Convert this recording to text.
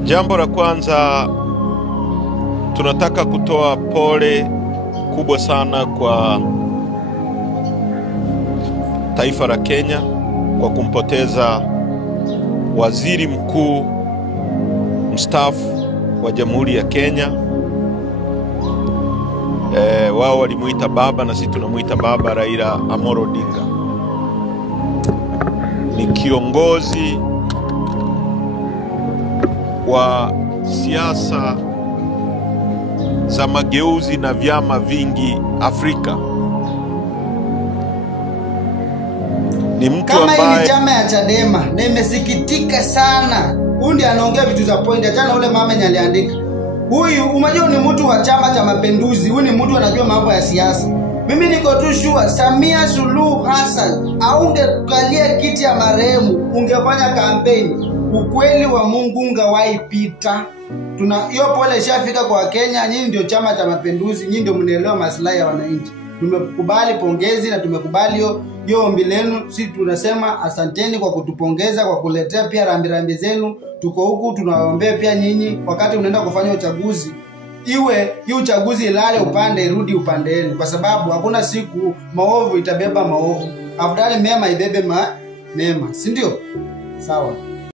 Jambo la kwanza, tunataka kutoa pole kubwa sana kwa taifa la Kenya kwa kumpoteza waziri mkuu mstaafu wa Jamhuri ya Kenya. Wao walimuita baba na sisi tunamuita baba, Raila Amolo Odinga. Ni kiongozi wa siasa za mageuzi na vyama vingi Afrika. Ni mtu kama ambaye hili chama ya Chadema, na nimesikitika sana. Huyu ndiye anaongea vitu za point. Achana ule mama aliandika. Huyu umejua ni mtu wa Chama cha Mapinduzi. Huyu ni mtu anajua mambo ya siasa. Mimi niko tu sure Samia Suluhu Hassan aungekalia kiti ya marehemu, ungefanya kampeni. Ukweli wa Mungu ungewahi pita. Hiyo pole shafika kwa Kenya. Nyinyi ndio Chama cha Mapinduzi, nyinyi ndio mnaelewa maslahi ya wananchi. Tumekubali pongezi na tumekubali hiyo ombi lenu. Sisi tunasema asanteni kwa kutupongeza, kwa kuletea pia rambirambi zenu. Tuko huku tunawaombea pia nyinyi wakati unaenda kufanya uchaguzi. Iwe hii uchaguzi ilale upande irudi upande wenu, kwa sababu hakuna siku maovu itabeba maovu. Afadhali mema ibebe mema, si ndio? Sawa.